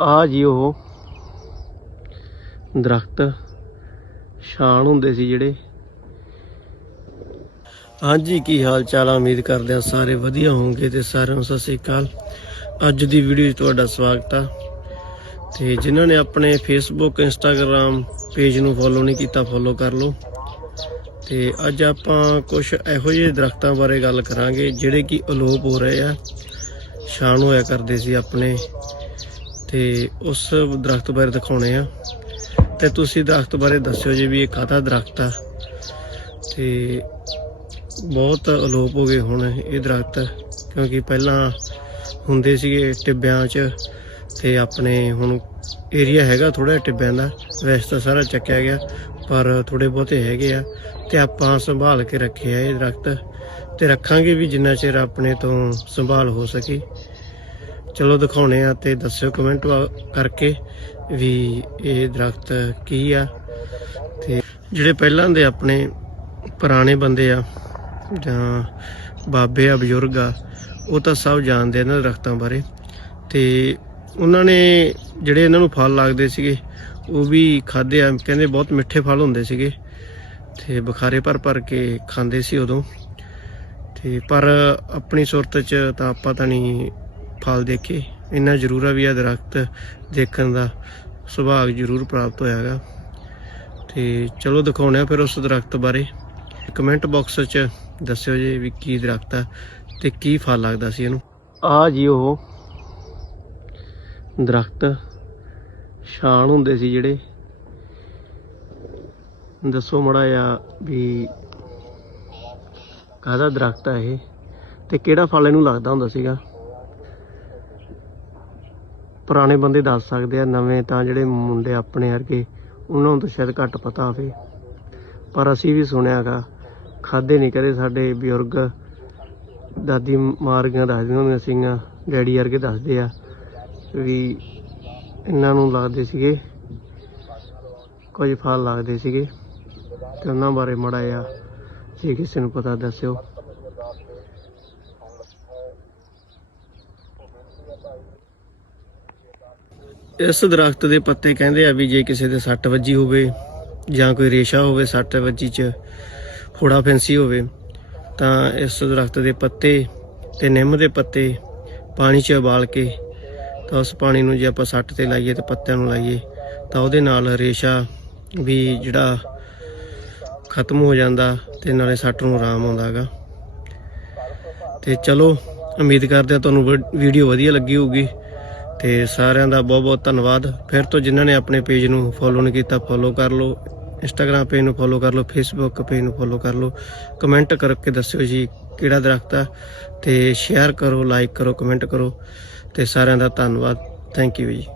ਆ ਜੀ ਉਹ ਦਰਖਤ ਸ਼ਾਨ ਹੁੰਦੇ ਸੀ ਜਿਹੜੇ। ਹਾਂਜੀ, ਕੀ ਹਾਲ ਚਾਲ ਆ? ਉਮੀਦ ਕਰਦੇ ਆ ਸਾਰੇ ਵਧੀਆ ਹੋਵੋਗੇ ਤੇ ਸਾਰਿਆਂ ਨੂੰ ਸਤਿ ਸ੍ਰੀ ਅਕਾਲ। ਅੱਜ ਦੀ ਵੀਡੀਓ 'ਚ ਤੁਹਾਡਾ ਸਵਾਗਤ ਆ। ਤੇ ਜਿਨ੍ਹਾਂ ਨੇ ਆਪਣੇ ਫੇਸਬੁੱਕ ਇੰਸਟਾਗ੍ਰam ਪੇਜ ਨੂੰ ਫੋਲੋ ਨਹੀਂ ਕੀਤਾ ਫੋਲੋ ਕਰ ਲਓ। ਤੇ ਅੱਜ ਆਪਾਂ ਕੁਝ ਇਹੋ ਜਿਹੇ ਦਰਖਤਾਂ ਬਾਰੇ ਗੱਲ ਕਰਾਂਗੇ ਜਿਹੜੇ ਕਿ ਅਲੋਪ ਹੋ ਰਹੇ ਆ। ਸ਼ਾਨ ਹੋਇਆ ਕਰਦੇ ਸੀ ਆਪਣੇ। ਤੇ ਉਸ ਦਰਖਤ ਬਾਰੇ ਦਿਖਾਉਣੇ ਆ। ਤੇ ਤੁਸੀਂ ਦਰਖਤ ਬਾਰੇ ਦੱਸਿਓ ਜੀ ਵੀ ਇਹ ਕਾਹਦਾ ਦਰਖਤ ਆ। ਤੇ ਬਹੁਤ ਅਲੋਪ ਹੋ ਗਏ ਹੁਣ ਇਹ ਦਰਖਤ, ਕਿਉਂਕਿ ਪਹਿਲਾਂ ਹੁੰਦੇ ਸੀਗੇ ਟਿੱਬਿਆਂ 'ਚ, ਤੇ ਆਪਣੇ ਹੁਣ ਏਰੀਆ ਹੈਗਾ ਥੋੜਾ ਟਿੱਬਿਆਂ ਦਾ, ਵੈਸੇ ਤਾਂ ਸਾਰਾ ਚੱਕਿਆ ਗਿਆ, ਪਰ ਥੋੜੇ ਬਹੁਤੇ ਹੈਗੇ ਆ। ਤੇ ਆਪਾਂ ਸੰਭਾਲ ਕੇ ਰੱਖੇ ਆ ਇਹ ਦਰਖਤ, ਤੇ ਰੱਖਾਂਗੇ ਵੀ ਜਿੰਨਾ ਚਿਰ ਆਪਣੇ ਤੋਂ ਸੰਭਾਲ ਹੋ ਸਕੇ। ਚਲੋ ਦਿਖਾਉਣੇ ਆ ਤੇ ਦੱਸਿਓ ਕਮੈਂਟ ਕਰਕੇ ਵੀ ਇਹ ਦਰਖਤ ਕੀ ਆ। ਤੇ ਜਿਹੜੇ ਪਹਿਲਾਂ ਦੇ ਆਪਣੇ ਪੁਰਾਣੇ ਬੰਦੇ ਆ, ਜਾਂ ਬਾਬੇ ਆ, ਬਜ਼ੁਰਗ ਆ, ਉਹ ਤਾਂ ਸਭ ਜਾਣਦੇ ਇਹਨਾਂ ਦਰਖਤਾਂ ਬਾਰੇ। ਤੇ ਉਹਨਾਂ ਨੇ ਜਿਹੜੇ ਇਹਨਾਂ ਨੂੰ ਫਲ ਲੱਗਦੇ ਸੀਗੇ, ਉਹ ਵੀ ਖਾਦੇ ਆ। ਕਹਿੰਦੇ ਬਹੁਤ ਮਿੱਠੇ ਫਲ ਹੁੰਦੇ ਸੀਗੇ। ਤੇ ਬੁਖਾਰੇ ਭਰ ਭਰ ਕੇ ਖਾਂਦੇ ਸੀ ਉਦੋਂ। ਤੇ ਪਰ ਆਪਣੀ ਸੁਰਤ 'ਚ ਤਾਂ ਆਪਾਂ ਤਾਂ ਨਹੀਂ ਫਲ ਦੇਖੇ। ਇੰਨਾ ਜ਼ਰੂਰ ਆ ਵੀ ਆ ਦਰਖਤ ਦੇਖਣ ਦਾ ਸੁਭਾਗ ਜ਼ਰੂਰ ਪ੍ਰਾਪਤ ਹੋਇਆਗਾ। ਤੇ ਚਲੋ ਦਿਖਾਉਣੇ ਆ ਫਿਰ ਉਸ ਦਰਖਤ ਬਾਰੇ। ਕਮੈਂਟ ਬਾਕਸ 'ਚ ਦੱਸਿਓ ਜੀ ਵੀ ਕੀ ਦਰਖਤ ਆ ਤੇ ਕੀ ਫਲ ਲੱਗਦਾ ਸੀ ਇਹਨੂੰ। ਆ ਜੀ ਉਹ ਦਰਖਤ ਸ਼ਾਨ ਹੁੰਦੇ ਸੀ ਜਿਹੜੇ। ਦੱਸੋ ਮੜਾ ਆ ਵੀ ਕਾਹਦਾ ਦਰਖਤ ਆ ਇਹ ਤੇ ਕਿਹੜਾ ਫਲ ਇਹਨੂੰ ਲੱਗਦਾ ਹੁੰਦਾ ਸੀਗਾ? ਪੁਰਾਣੇ ਬੰਦੇ ਦੱਸ ਸਕਦੇ ਆ, ਨਵੇਂ ਤਾਂ ਜਿਹੜੇ ਮੁੰਡੇ ਆਪਣੇ ਵਰਗੇ, ਉਹਨਾਂ ਨੂੰ ਤਾਂ ਸ਼ਾਇਦ ਘੱਟ ਪਤਾ ਹੋਵੇ। ਪਰ ਅਸੀਂ ਵੀ ਸੁਣਿਆਗਾ, ਖਾਦੇ ਨਹੀਂ ਕਦੇ ਸਾਡੇ ਬਜ਼ੁਰਗ। ਦਾਦੀ ਮਾਰਗੀਆਂ ਦੱਸਦੀਆਂ ਹੁੰਦੀਆਂ ਸੀਗੀਆਂ, ਡੈਡੀ ਵਰਗੇ ਦੱਸਦੇ ਆ ਵੀ ਇਹਨਾਂ ਨੂੰ ਲੱਗਦੇ ਸੀਗੇ, ਕੁਝ ਫਲ ਲੱਗਦੇ ਸੀਗੇ। ਤੇ ਉਹਨਾਂ ਬਾਰੇ ਮੜਾ ਆ ਜੇ ਕਿਸੇ ਨੂੰ ਪਤਾ ਦੱਸਿਓ। ਇਸ ਦਰਖਤ ਦੇ ਪੱਤੇ ਕਹਿੰਦੇ ਆ ਵੀ ਜੇ ਕਿਸੇ ਦੇ ਸੱਟ ਵੱਜੀ ਹੋਵੇ ਜਾਂ ਕੋਈ ਰੇਸ਼ਾ ਹੋਵੇ, ਸੱਟ ਵੱਜੀ ਚ, ਫੋੜਾ ਫੈਂਸੀ ਹੋਵੇ, ਤਾਂ ਇਸ ਦਰਖਤ ਦੇ ਪੱਤੇ ਤੇ ਨਿੰਮ ਦੇ ਪੱਤੇ ਪਾਣੀ 'ਚ ਉਬਾਲ ਕੇ ਤਾਂ ਉਸ ਪਾਣੀ ਨੂੰ ਜੇ ਆਪਾਂ ਸੱਟ ਤੇ ਲਾਈਏ ਤੇ ਪੱਤਿਆਂ ਨੂੰ ਲਾਈਏ, ਤਾਂ ਉਹਦੇ ਨਾਲ ਰੇਸ਼ਾ ਵੀ ਜਿਹੜਾ ਖਤਮ ਹੋ ਜਾਂਦਾ ਤੇ ਨਾਲੇ ਸੱਟ ਨੂੰ ਆਰਾਮ ਆਉਂਦਾ ਹੈਗਾ। ਤੇ ਚਲੋ, ਉਮੀਦ ਕਰਦੇ ਹਾਂ ਤੁਹਾਨੂੰ ਵੀਡੀਓ ਵਧੀਆ ਲੱਗੀ ਹੋਊਗੀ। ਤੇ ਸਾਰਿਆਂ ਦਾ ਬਹੁਤ ਬਹੁਤ ਧੰਨਵਾਦ। ਫਿਰ ਤੋਂ ਜਿਨ੍ਹਾਂ ਨੇ ਆਪਣੇ ਪੇਜ ਨੂੰ ਫੋਲੋ ਨਹੀਂ ਕੀਤਾ ਫੋਲੋ ਕਰ ਲਓ। ਇੰਸਟਾਗ੍ਰam ਪੇਜ ਨੂੰ ਫੋਲੋ ਕਰ ਲਓ ਫੇਸਬੁੱਕ ਪੇਜ ਨੂੰ ਫੋਲੋ ਕਰ ਲਓ। ਕਮੈਂਟ ਕਰਕੇ ਦੱਸਿਓ ਜੀ ਕਿਹੜਾ ਦਰਖਤ ਆ ਤੇ ਸ਼ੇਅਰ ਕਰੋ ਲਾਈਕ ਕਰੋ ਕਮੈਂਟ ਕਰੋ ਤੇ ਸਾਰਿਆਂ ਦਾ ਧੰਨਵਾਦ। ਥੈਂਕ ਯੂ ਜੀ।